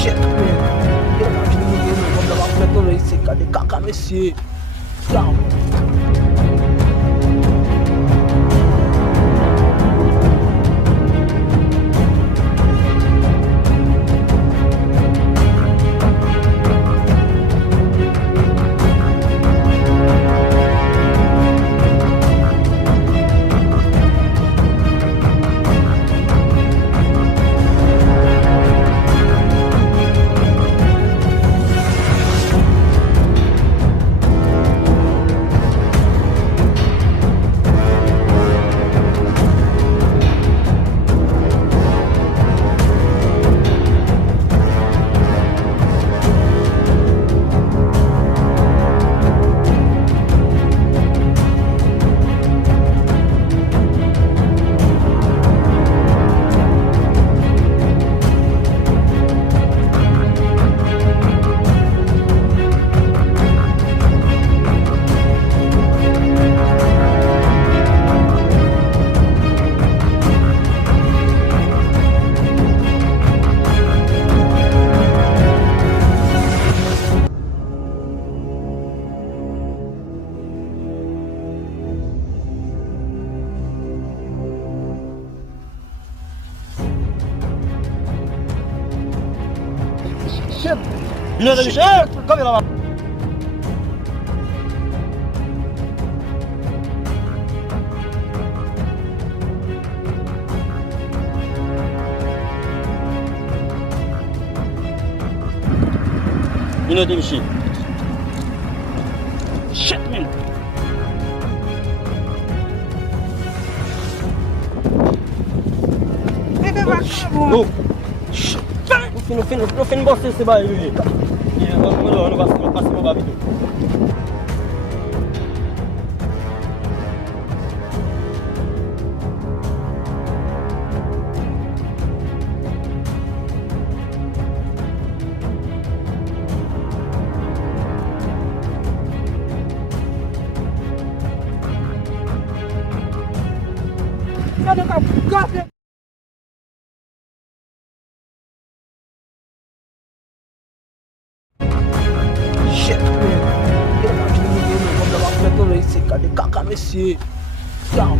Shit, man. Get up, comme d'avoir fait ton ici, quand des caca, messieurs. Down. Shit. Yine de bir şey. Kamera var. Yine de bir şey. Shit man. No. No fin boss esse bairro aí. E agora não vai passar vídeo. Cadê o carro? Shit, man. Get up, comme d'avoir fait ton ici, quand des caca, messieurs. Down.